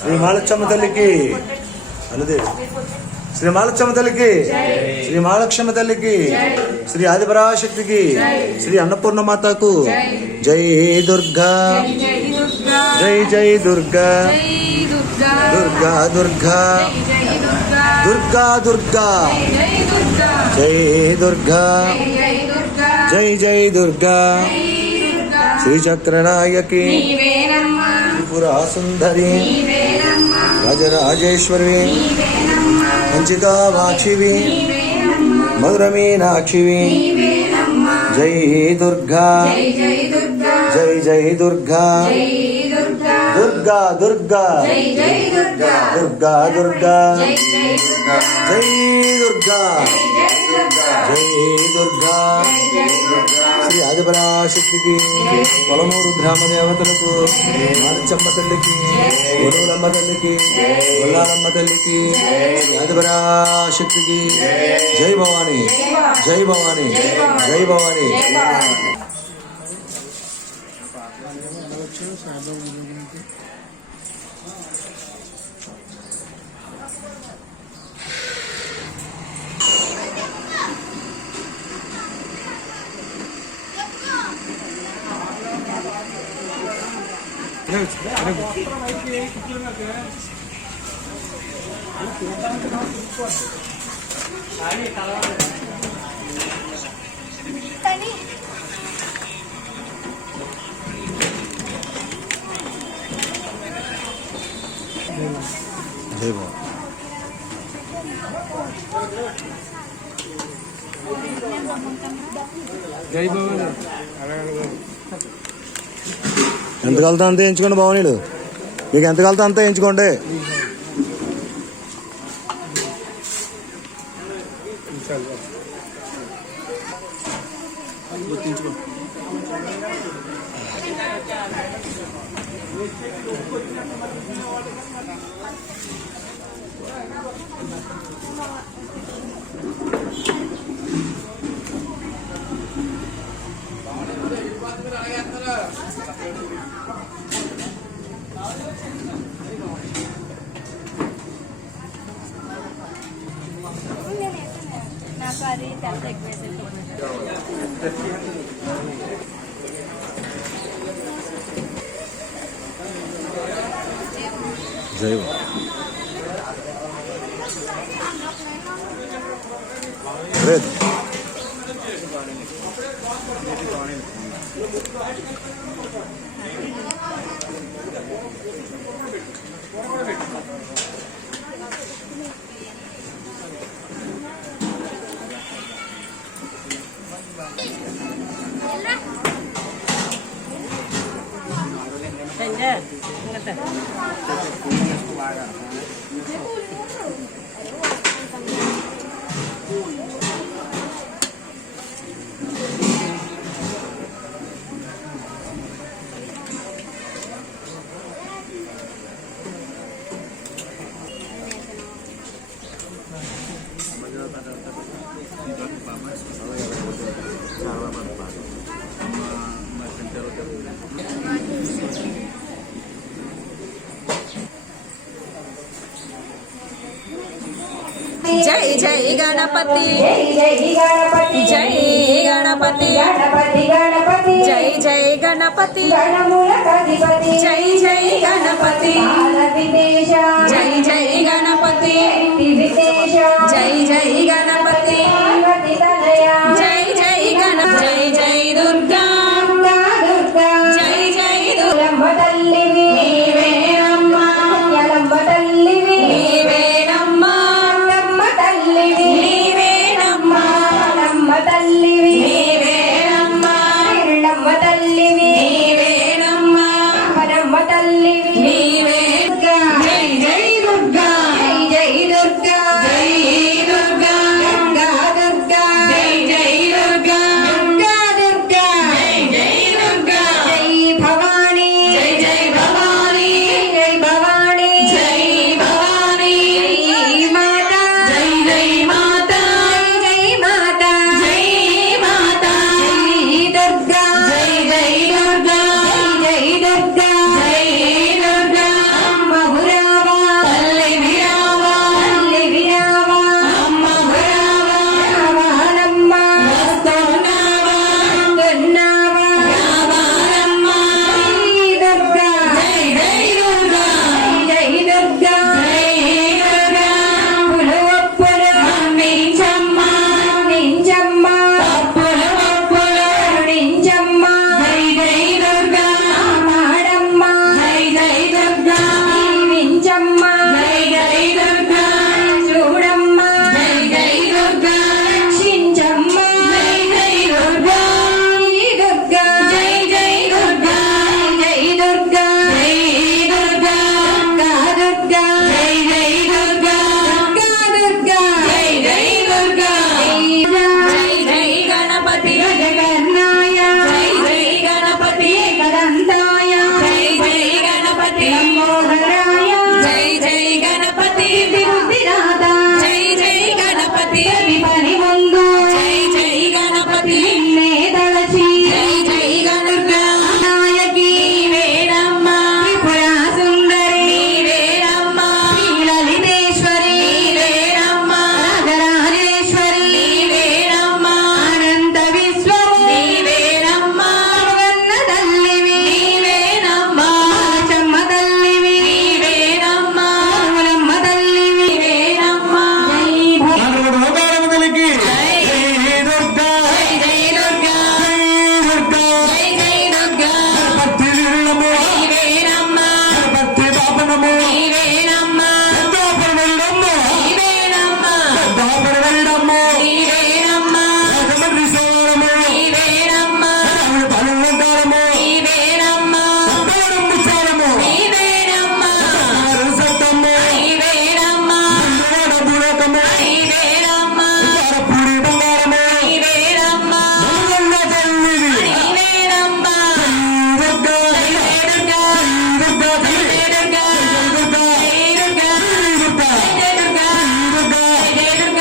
శ్రీ మహాలక్ష్మ తల్లికి అలదే శ్రీ మహాలక్ష్మ తల్లికి శ్రీ మహాలక్ష్మ తల్లికి శ్రీ ఆదిపరాశక్తికి శ్రీ అన్నపూర్ణ మాతకు జై దుర్గా జై జై దుర్గా దుర్గా దుర్గా దుర్గా దుర్గా జై దుర్గా జై జై దుర్గా శ్రీచక్రనాయకి త్రిపురా సుందరి రాజరాజేశ్వరి కంచికామాక్షివి మధురమీనాక్షివి జై దుర్గా జై జై దుర్గా దుర్గా దుర్గా దుర్గా దుర్గా జై దుర్గా జై దుర్గా శ్రీ ఆదిపరాశక్తికి పొలమూరు గ్రామ దేవతలకు మాలచ్చమ్మ తల్లికి ఒలూలమ్మ తల్లికి ఒల్లాలమ్మ తల్లికి శ్రీ ఆదిపరాశక్తికి జై భవాని జై భవాని జై భవాని. ఎంత కలుతా అంతా ఎంచుకోండి భవనీలు, మీకు ఎంత కలుతా అంతా ఎంచుకోండి. జై जय जय गणपति जय గణపతి గణములకధిపతి జై జై గణపతి కాల విదేశ జై జై గణపతి విదేశ జై జై గణపతి పార్వతి తనయ జై జై గణపతి జై జై దుర్గా దుర్గా జై జై దుర్గమ్మ తల్లివి నీవేనమ్మా యలమ్మ తల్లివి నీవేనమ్మా అమ్మ తల్లివి నీవేనమ్మా అమ్మ తల్లివి నీవేనమ్మా ఇళ్ళమ్మ తల్లివి నీవేనమ్మా అమ్మ తల్లివి నీవే జై జై దుర్గా జై జై దుర్గా జై దుర్గా దుర్గా దుర్గా జై జై దుర్గా దుర్గా దుర్గా జై జై దుర్గా జై భవానీ జై జై భవానీ జై భవానీ జై భవానీ జై మాతా జై జై మాతా జై మాతా జై మాతా జై దుర్గా జై జై దుర్గా జై దుర్గా జై దుర్గా అమ్మ భురావా తల్లి విరావా తల్లి విరావా అమ్మ భురావా రావాలమ్మ వస్తున్నావా వస్తున్నావా రావాలమ్మ జై దుర్గా జై జై దుర్గా జై దుర్గా జై దుర్గా పులు ఒప్పులు నించమ్మ నించమ్మ ఒప్పులు ఒప్పులు నించమ్మ జై జై దుర్గా మాడమ్మ జై జై దుర్గా నించమ్మ జై జై దుర్గా చూడమ్మ జై జై దుర్గా రక్షించమ్మ జై జై దుర్గా దుర్గా జై జై దుర్గా జై దుర్గా జై దుర్గా దుర్గా జై జై దుర్గా దుర్గా జై జై దుర్గా జై జై గణపతి జగన్నాయ జై జై గణపతి కదంతాయ జై జై గణపతి మోహరాయ జై జై గణపతి బుద్ధినాథ జై జై గణపతి పని ముందు జై జై గణపతి నిన్నే తలచి జై జై గణదుర్గా నాయకి వేరమ్మ త్రిపురా సుందరి వేరమ్మ లలితేశ్వరి వేరమ్మ రాజరాజేశ్వరి వేరమ్మ అనంత విశ్వము వేరమ్మ వర్ణ తల్లివి వేరమ్మ చెమ్మ తల్లివి వేరమ్మ మూలమ్మ తల్లివి వేరమ్మ జై దుర్గా జై దుర్గా జై జై దుర్గా భక్తి వీరులము నీవేనమ్మ భక్తి పాపనము నీవేనమ్మ దాపర వెళ్ళమ్మ నీవేనమ్మ దాపర వెళ్ళమ్మ నీవేనమ్మ రాజమండ్రి సోరము నీవేనమ్మ పనులంటారము నీవేనమ్మ పవనం ముచ్చారము నీవేనమ్మ సత్తమ్ము నీవేనమ్మ బుడకము నీవేనమ్మ పూరి బంగారము నీవేనమ్మ నల్లగొండ తల్లివి నీవేనమ్మ దుర్గా దుర్గా దుర్గా దుర్గా దుర్గా దుర్గా దుర్గా దుర్గా దుర్గా జై దుర్గా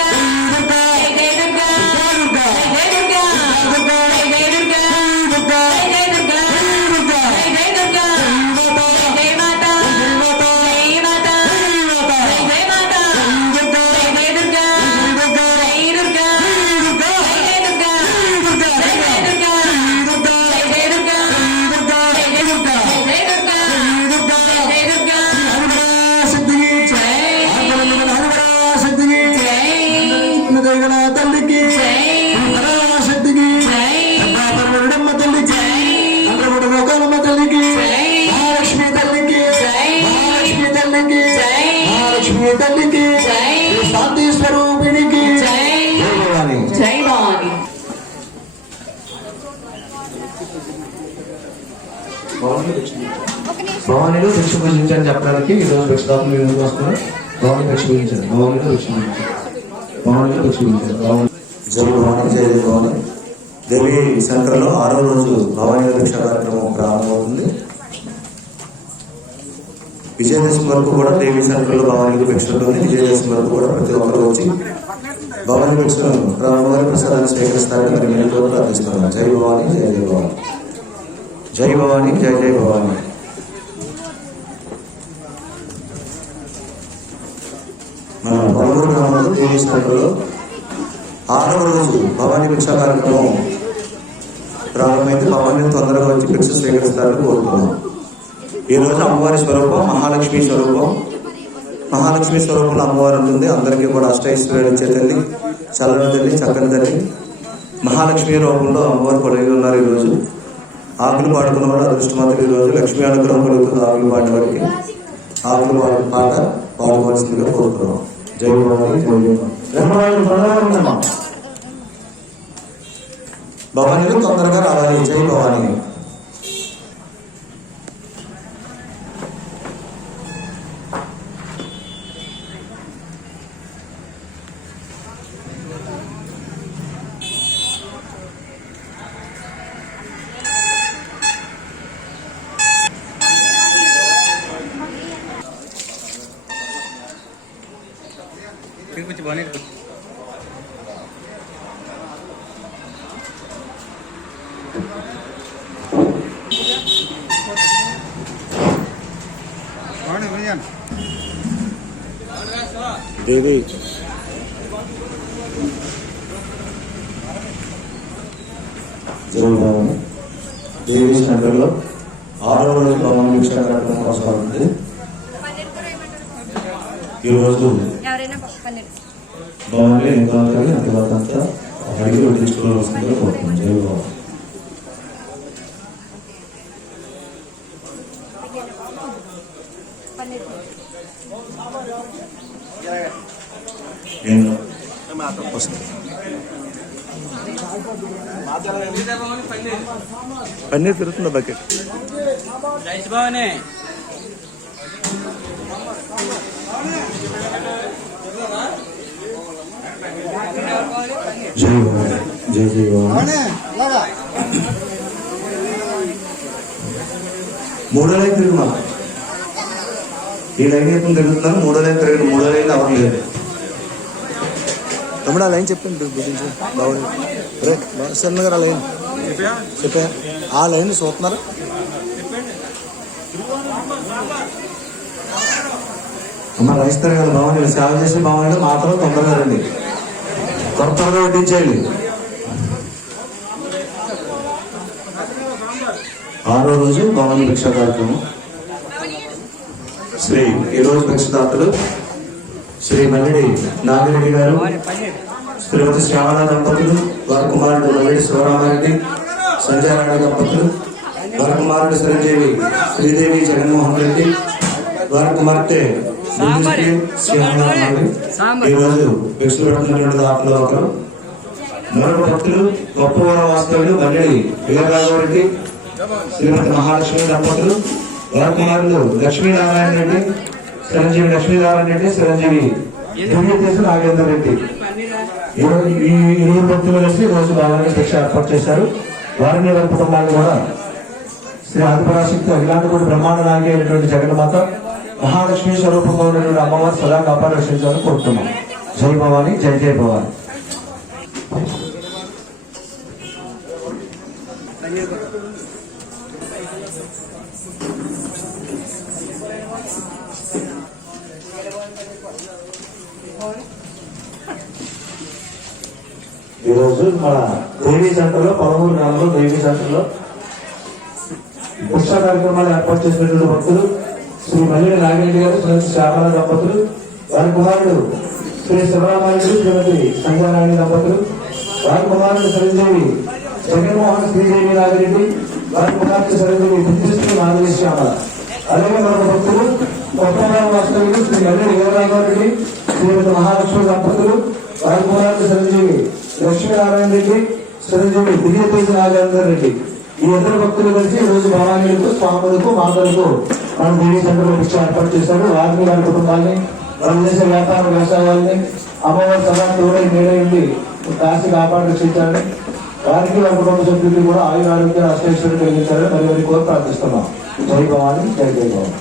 దుర్గా జై దుర్గా దుర్గా జై దుర్గా దుర్గా జై దుర్గా దుర్గా జై దుర్గా దుర్గా జై దుర్గా జై మాతా జై మాతా జై మాతా జై దుర్గా జై దుర్గా జై దుర్గా జై దుర్గా జై దుర్గా జై దుర్గా జై దుర్గా జై దుర్గా తల్లికి శక్తికి తల్లికి లోకాలమ్మ తల్లికి మహాలక్ష్మి తల్లికి మహాలక్ష్మి తల్లికి మహాలక్ష్మి తల్లికి శాంతి స్వరూపిణికి భగవాని జై భవాని భవానీలో భిక్ష పూజించని చెప్పడానికి ఈరోజు భిక్షదాతలు మీ ముందుకు వస్తున్నారు. భవానీ భిక్ష పూజించండి. భవానీలో భిక్ష పూజించండి. భవానీలో భిక్ష పూజించండి. జై భవాని జై భవాని. దేవి సెంటర్లో 6వ రోజు భవానీ భిక్ష కార్యక్రమం ప్రారంభమవుతుంది. విజయదశమి వరకు కూడా దేవి సెంటర్లో భవానీ భిక్ష ఉంటుంది. విజయదశమి వరకు కూడా ప్రతి ఒక్కరు వచ్చి భవానీ భిక్షను ప్రారంభమైన ప్రసాదాన్ని స్వీకరిస్తారని మరి మేము కూడా ప్రార్థిస్తున్నాం. జై భవాని జై జై భవాని. జై భవాని జై జై భవాని. మన పొలగూరు గ్రామంలో దేవి సెంటర్లో 6వ రోజు భవానీ భిక్ష కార్యక్రమం ప్రారంభమైంది. భవాని తొందరగా వచ్చి భిక్ష స్వీకరిస్తారని కోరుతున్నాం. ఈ రోజు అమ్మవారి స్వరూపం మహాలక్ష్మి స్వరూపం. మహాలక్ష్మి స్వరూపంలో అమ్మవారు ఉంటుంది. అందరికీ కూడా అష్టైశ్వర్యాలు ఇచ్చే తల్లి, చల్లని తల్లి, చక్కని తల్లి. మహాలక్ష్మి రూపంలో అమ్మవారు కొలిగి ఉన్నారు. ఈరోజు ఆకులు పాడుకున్న వాడు అదృష్టవంతులు. ఈరోజు లక్ష్మీ అనుగ్రహం కలుగుతుంది. ఆకులు పాడిన వారికి ఆకులు పాట పాడుకోవాల్సిందిగా కోరుతున్నాం. జై భవాని, జై భవాని. భవానీలు తొందరగా రావాలి. జై భవాని. कुछ बने देवी దేవి సెంటర్లో 6వ రోజు భవాని భిక్ష కార్యక్రమం కొనసాగుతుంది. ఈరోజు భవాని ఏం కావాలి అంతా అడిగి వడ్డించుకోవాల్సిందిగా కోరుతున్నాం. జై భవాని. పన్నీర్ తిరుగుతుందా బకెట్? జై భవాని, జై జై భవాని. 3వ లైన్ తిరుగుమా. ఈ లైన్ ఎప్పుడు తిరుగుతున్నాను. 3వ లైన్ తిరిగి 3వ లైన్ ఎవరు లేదు. తమ్ముడు ఆ లైన్ చెప్పండి గురించి బాగుంది. సన్నగా ఆ లైన్ చెప్పా. ఆ లైన్ చూస్తున్నారా? అమ్మ రాయిస్తారు కదా భవాని. సేవ చేసే భవాని మాత్రం తొందరగా రండి. త్వరగా వడ్డించేయండి. 6వ రోజు భవాని భిక్ష కార్యక్రమం. ఈ రోజు భిక్షదాతలు శ్రీ మల్లిడి నాగిరెడ్డి గారు, శ్రీమతి శ్యామల దంపతులు, వారి కుమారుడు మల్లిడి శివరామారెడ్డి, సంజయరాణి దంపతులు, వారి కుమారుడు చిరంజీవి శ్రీదేవి జగన్మోహన్ రెడ్డి, వారి కుమార్తె ఈ రోజు భిక్షలు పెడుతున్నటువంటి దాతలు ఒకరు. మరొక భక్తులు గొప్పవరం వాస్తవులు మల్లిడి వీరరాఘవరెడ్డి, శ్రీమతి మహాలక్ష్మి దంపతులు, వారి కుమారులు లక్ష్మీనారాయణ రెడ్డి, చిరంజీవి లక్ష్మీనారాయణ రెడ్డి, చిరంజీవి దివ్యతేజ నాగేందర్ రెడ్డి. ఈ ఇరువురు భక్తులు కలిసి రోజు భవాని భిక్ష ఏర్పాటు చేశారు. వారిని వారి కుటుంబాన్ని కూడా శ్రీ ఆదిపరాశక్తి అఖిలాండ బ్రహ్మాండ నాయకి అయినటువంటి జగన్మాత మహాలక్ష్మి స్వరూపంగా ఉన్నటువంటి అమ్మవారు సదా కాపాడి రక్షించాలని కోరుతున్నాం. జై భవాని, జై జై భవాని. ఈరోజు మన దేవీ సెంటర్లో 13 గ్రామంలో దేవీ సెంటర్లో భిక్ష కార్యక్రమాలు ఏర్పాటు చేసినటువంటి భక్తులు శ్రీ మల్లిడి నాగిరెడ్డి గారు, శ్రీమతి శ్యామల దంపతులు, వారి కుమారుడు శ్రీ శివరామారెడ్డి, శ్రీమతి సంజయరాణి దంపతులు, వారి కుమారుడు చిరంజీవి జగన్మోహన్ శ్రీదేవి నాగిరెడ్డి, వారి కుమార్తె చిరంజీవి విద్యుశ్రీ నాగిరెడ్డి శ్యామల. అలాగే మరొక భక్తులు కొత్తవరం వాస్తవ్యులు శ్రీ మల్లిడి వీరరాఘవరెడ్డి, శ్రీమతి మహాలక్ష్మి దంపతులు, వారి కుమారుడు చిరంజీవి లక్ష్మీనారాయణ రెడ్డి, చిరంజీవి దివ్యతేజ నాగేందర్ రెడ్డి. ఈ ఇద్దరు భక్తులు కలిసి ఈ రోజు భవానీలకు, స్వాములకు, మాతలకు మన దేవీ సెంటర్లో భిక్ష ఏర్పాటు చేశారు. వారిని, వారి కుటుంబాన్ని, వారు చేసే వ్యాపార వ్యవసాయాన్ని అమ్మవారి సదా తోడై మేడైంది కాసి కాపాడు రక్షించాలని, వారికి వారి కుటుంబ సభ్యులు కూడా ఆయుర ఆరోగ్య అష్టైశ్వర్యం కలిగించాలని మరి కోరి ప్రార్థిస్తున్నాం. జై భవాని, జై జై భవాని.